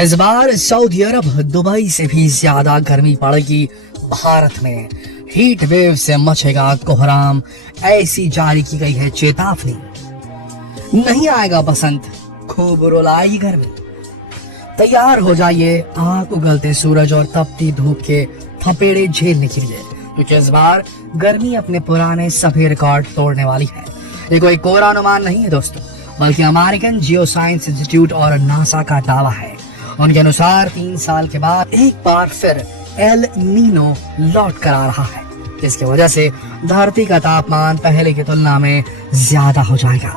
इस बार सऊदी अरब दुबई से भी ज्यादा गर्मी पड़ेगी। भारत में हीट वेव से मचेगा कोहराम, ऐसी जारी की गई है चेतावनी। नहीं आएगा बसंत, खूब रुलाएगी गर्मी। तैयार हो जाइए आग उगलते सूरज और तपती धूप के थपेड़े झेलने के लिए, क्योंकि इस बार गर्मी अपने पुराने सभी रिकॉर्ड तोड़ने वाली है। ये कोई कोरा अनुमान नहीं है दोस्तों, बल्कि अमेरिकन जियो साइंस इंस्टीट्यूट और नासा का दावा है। उनके अनुसार 3 साल के बाद एक बार फिर एल नीनो लौट कर आ रहा है, जिसकी वजह से धरती का तापमान पहले की तुलना में ज्यादा हो जाएगा।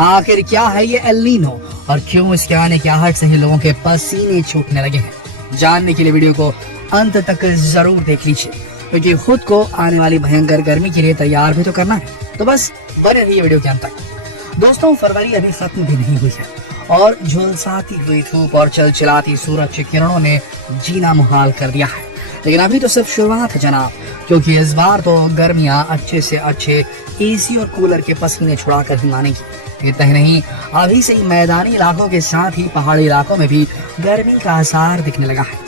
आखिर क्या है ये एल नीनो और क्यों इसके आने की आहट से ही लोगों के पसीने छूटने लगे हैं? जानने के लिए वीडियो को अंत तक जरूर देख लीजिए, क्योंकि खुद को आने वाली भयंकर गर्मी के लिए तैयार भी तो करना है। तो बस बने रहिए वीडियो के अंत तक। दोस्तों, फरवरी अभी खत्म भी नहीं हुई है और झुलसाती हुई धूप और चलचिलाती सूरज की किरणों ने जीना मुहाल कर दिया है। लेकिन अभी तो सिर्फ शुरुआत है जनाब, क्योंकि इस बार तो गर्मियां अच्छे से अच्छे एसी और कूलर के पसीने छुड़ाकर ही मानेगी। इतना ही नहीं, अभी से ही मैदानी इलाकों के साथ ही पहाड़ी इलाकों में भी गर्मी का असर दिखने लगा है।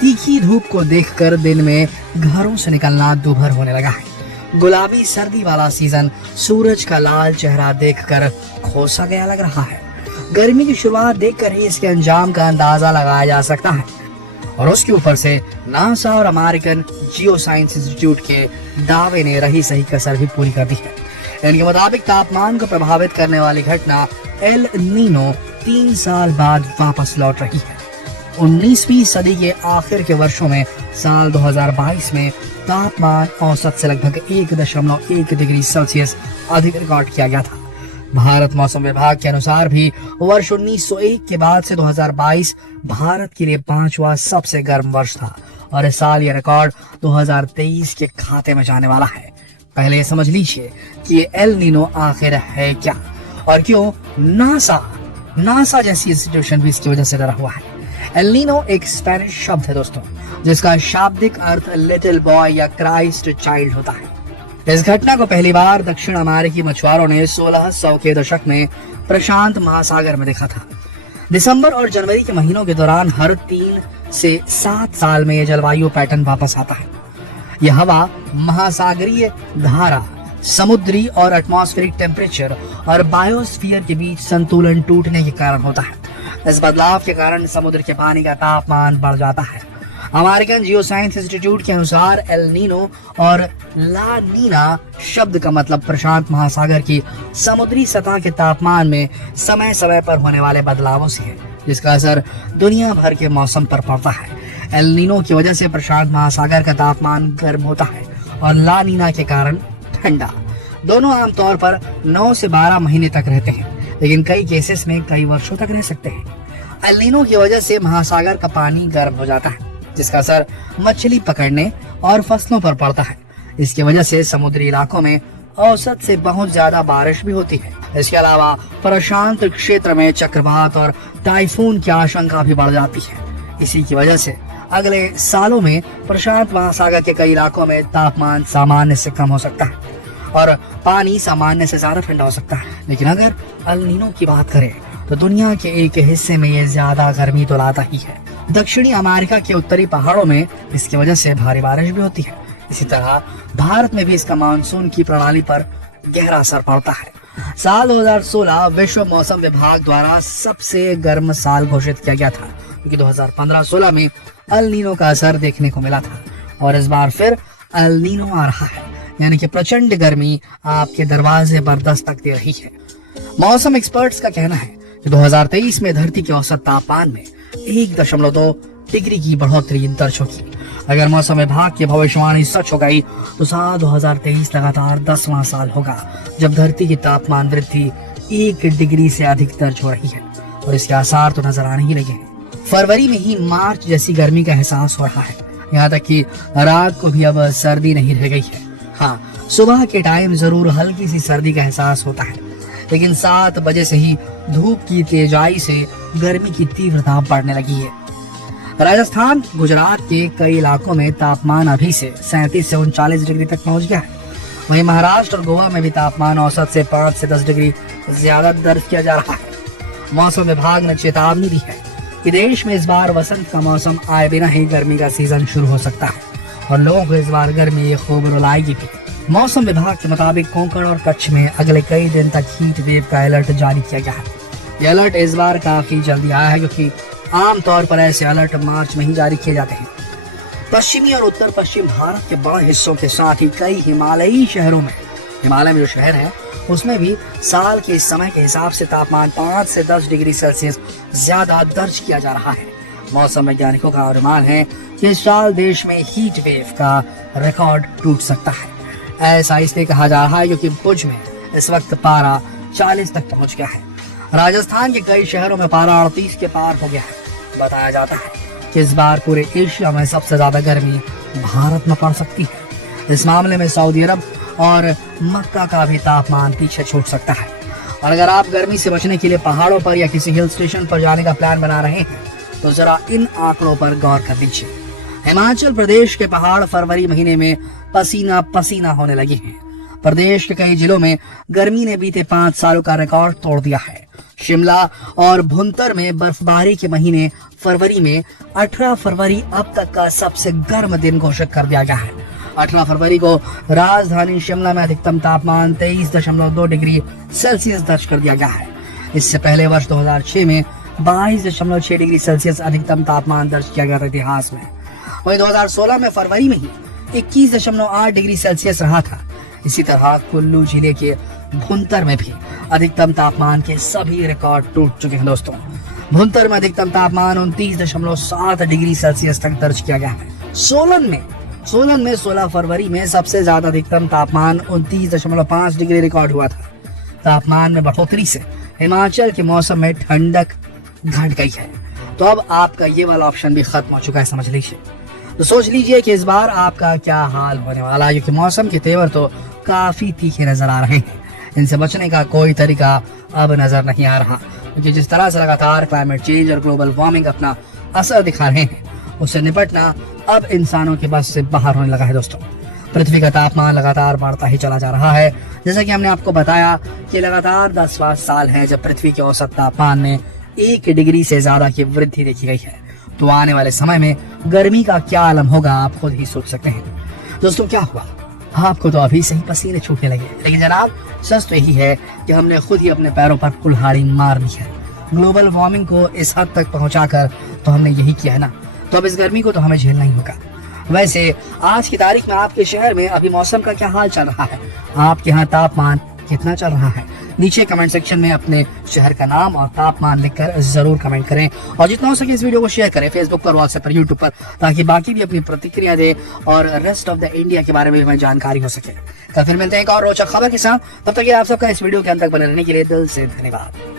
तीखी धूप को देखकर दिन में घरों से निकलना दूभर होने लगा है। गुलाबी सर्दी वाला सीजन सूरज का लाल चेहरा देखकर खोसा गया लग रहा है। गर्मी की शुरुआत देखकर ही इसके अंजाम का अंदाजा लगाया जा सकता है। और उसके ऊपर से नासा और अमेरिकन जियो साइंस इंस्टीट्यूट के दावे ने रही सही कसर भी पूरी कर दी है। इनके मुताबिक तापमान को प्रभावित करने वाली घटना एल नीनो 3 साल बाद वापस लौट रही है। 19वीं सदी के आखिर के वर्षों में साल 2022 में तापमान औसत से लगभग 1.1 डिग्री सेल्सियस अधिक रिकॉर्ड किया गया था। भारत मौसम विभाग के अनुसार भी वर्ष 1901 के बाद से 2022 भारत के लिए 5वां सबसे गर्म वर्ष था और इस साल ये रिकॉर्ड 2023 के खाते में जाने वाला है। पहले ये समझ लीजिए कि ये एल नीनो आखिर है क्या और क्यों नासा जैसी इंस्टीट्यूशन भी इसकी वजह से डरा हुआ है। एल नीनो एक स्पेनिश शब्द है दोस्तों, जिसका शाब्दिक अर्थ लिटिल बॉय या क्राइस्ट चाइल्ड होता है। इस घटना को पहली बार दक्षिण अमेरिकी मछुआरों ने 1600 के दशक में प्रशांत महासागर में देखा था। दिसंबर और जनवरी के महीनों के दौरान हर 3 से 7 साल में यह जलवायु पैटर्न वापस आता है। यह हवा, महासागरीय धारा, समुद्री और एटमॉस्फेरिक टेम्परेचर और बायोस्फीयर के बीच संतुलन टूटने के कारण होता है। इस बदलाव के कारण समुद्र के पानी का तापमान बढ़ जाता है। अमेरिकन जियो साइंस इंस्टीट्यूट के अनुसार एल नीनो और ला नीना शब्द का मतलब प्रशांत महासागर की समुद्री सतह के तापमान में समय समय पर होने वाले बदलावों से है, जिसका असर दुनिया भर के मौसम पर पड़ता है। एल नीनो की वजह से प्रशांत महासागर का तापमान गर्म होता है और ला नीना के कारण ठंडा। दोनों आमतौर पर 9 से 12 महीने तक रहते हैं, लेकिन कई केसेस में कई वर्षों तक रह सकते हैं। एल नीनो की वजह से महासागर का पानी गर्म हो जाता है, जिसका असर मछली पकड़ने और फसलों पर पड़ता है। इसकी वजह से समुद्री इलाकों में औसत से बहुत ज्यादा बारिश भी होती है। इसके अलावा प्रशांत क्षेत्र में चक्रवात और टाइफून की आशंका भी बढ़ जाती है। इसी की वजह से अगले सालों में प्रशांत महासागर के कई इलाकों में तापमान सामान्य से कम हो सकता है और पानी सामान्य से ज्यादा ठंडा हो सकता है। लेकिन अगर एल नीनो की बात करें तो दुनिया के एक हिस्से में ये ज्यादा गर्मी तो लाता ही है। दक्षिणी अमेरिका के उत्तरी पहाड़ों में इसकी वजह से भारी बारिश भी होती है। इसी तरह भारत में भी इसका मानसून की प्रणाली पर गहरा असर पड़ता है। साल 2016 विश्व मौसम विभाग द्वारा सबसे गर्म साल घोषित किया गया था, क्योंकि 2015-16 में एल नीनो का असर देखने को मिला था और इस बार फिर एल नीनो आ रहा है, यानी कि प्रचंड गर्मी आपके दरवाजे पर दस्तक दे रही है। मौसम एक्सपर्ट्स का कहना है कि 2023 में धरती के औसत तापमान में 1.2 डिग्री की बढ़ोतरी दर्ज होगी। अगर मौसम विभाग की भविष्यवाणी सच हो गई तो साल 2023 लगातार 10वां साल होगा जब धरती की तापमान वृद्धि 1 डिग्री से अधिक दर्ज हो रही है और इसके आसार तो नजर आने ही लगे हैं। फरवरी में ही मार्च जैसी गर्मी का एहसास हो रहा है, यहाँ तक कि रात को भी अब सर्दी नहीं रह गई है। हाँ, सुबह के टाइम जरूर हल्की सी सर्दी का एहसास होता है, लेकिन 7 बजे से ही धूप की तेजाई से गर्मी की तीव्रता बढ़ने लगी है। राजस्थान, गुजरात के कई इलाकों में तापमान अभी से 37 से 39 डिग्री तक पहुंच गया है। वहीं महाराष्ट्र और गोवा में भी तापमान औसत से 5 से 10 डिग्री ज्यादा दर्ज किया जा रहा है। मौसम विभाग ने चेतावनी दी है कि देश में इस बार वसंत का मौसम आए बिना ही गर्मी का सीजन शुरू हो सकता है और लोगों को इस बार गर्मी खूब रुलाएगी भी। मौसम विभाग के मुताबिक कोंकण और कच्छ में अगले कई दिन तक हीट वेव का अलर्ट जारी किया गया है। यह अलर्ट इस बार काफी जल्दी आया है क्योंकि आमतौर पर ऐसे अलर्ट मार्च में ही जारी किए जाते हैं। पश्चिमी और उत्तर पश्चिम भारत के बड़े हिस्सों के साथ ही कई हिमालयी शहरों में, हिमालय में जो शहर है उसमें भी साल के इस समय के हिसाब से तापमान 5 से 10 डिग्री सेल्सियस ज्यादा दर्ज किया जा रहा है। मौसम वैज्ञानिकों का अनुमान है कि इस साल देश में हीट वेव का रिकॉर्ड टूट सकता है। ऐसा इसलिए कहा जा रहा है क्योंकि भुज में इस वक्त पारा 40 तक पहुंच गया है। राजस्थान के कई शहरों में पारा 38 के पार हो गया है। बताया जाता है कि इस बार पूरे एशिया में सबसे ज्यादा गर्मी भारत में पड़ सकती है। इस मामले में सऊदी अरब और मक्का का भी तापमान पीछे छूट सकता है। और अगर आप गर्मी से बचने के लिए पहाड़ों पर या किसी हिल स्टेशन पर जाने का प्लान बना रहे हैं तो जरा इन आंकड़ों पर गौर कर लीजिए। हिमाचल प्रदेश के पहाड़ फरवरी महीने में पसीना पसीना होने लगे हैं। प्रदेश के कई जिलों में गर्मी ने बीते 5 सालों का रिकॉर्ड तोड़ दिया है। शिमला और भुंतर में बर्फबारी के महीने फरवरी में 18 फरवरी अब तक का सबसे गर्म दिन घोषित कर दिया गया है। 18 फरवरी को राजधानी शिमला में अधिकतम तापमान 23.2 डिग्री सेल्सियस दर्ज कर दिया गया है। इससे पहले वर्ष 2006 में 22.6 डिग्री सेल्सियस अधिकतम तापमान दर्ज किया गया था इतिहास में। वहीं 2016 में फरवरी में ही 21.8 डिग्री सेल्सियस रहा था। इसी तरह कुल्लू जिले के भुंतर में भी अधिकतम तापमान के सभी रिकॉर्ड टूट चुके हैं। दोस्तों, भुंतर में अधिकतम तापमान 29.7 डिग्री सेल्सियस तक दर्ज किया गया है। सोलन में 16 फरवरी में सबसे ज्यादा अधिकतम तापमान 29.5 डिग्री रिकॉर्ड हुआ था। तापमान में बढ़ोतरी से हिमाचल के मौसम में ठंडक घट गई है। तो अब आपका ये वाला ऑप्शन भी खत्म हो चुका है, समझ लीजिए। तो सोच लीजिए कि इस बार आपका क्या हाल होने वाला है, क्योंकि मौसम के तेवर तो काफी तीखे नजर आ रहे हैं। इनसे बचने का कोई तरीका अब नजर नहीं आ रहा, क्योंकि जिस तरह से लगातार क्लाइमेट चेंज और ग्लोबल वार्मिंग अपना असर दिखा रहे हैं, उससे निपटना अब इंसानों के बस से बाहर होने लगा है। दोस्तों, पृथ्वी का तापमान लगातार बढ़ता ही चला जा रहा है। जैसा कि हमने आपको बताया कि लगातार 10वां साल है जब पृथ्वी के औसत तापमान में 1 डिग्री से ज्यादा की वृद्धि देखी गई है। तो आने वाले समय में गर्मी का क्या आलम होगा आप खुद ही सोच सकते हैं। दोस्तों, क्या हुआ? आपको तो अभी से ही पसीने छूटने लगे, लेकिन जनाब सच तो यही है कि हमने खुद ही अपने पैरों पर कुल्हाड़ी मार दी है। ग्लोबल वार्मिंग को इस हद तक पहुंचाकर तो हमने यही किया है ना, तो अब इस गर्मी को तो हमें झेलना ही होगा। वैसे आज की तारीख में आपके शहर में अभी मौसम का क्या हाल चल रहा है? आपके यहाँ तापमान कितना चल रहा है? नीचे कमेंट सेक्शन में अपने शहर का नाम और तापमान लिखकर जरूर कमेंट करें और जितना हो सके इस वीडियो को शेयर करें फेसबुक पर, व्हाट्सएप पर, यूट्यूब पर, ताकि बाकी भी अपनी प्रतिक्रिया दे और रेस्ट ऑफ द इंडिया के बारे में हमें जानकारी हो सके। कल फिर मिलते हैं एक और रोचक खबर के साथ। तब तक आप सबका इस वीडियो के अंत तक बने रहने के लिए दिल से धन्यवाद।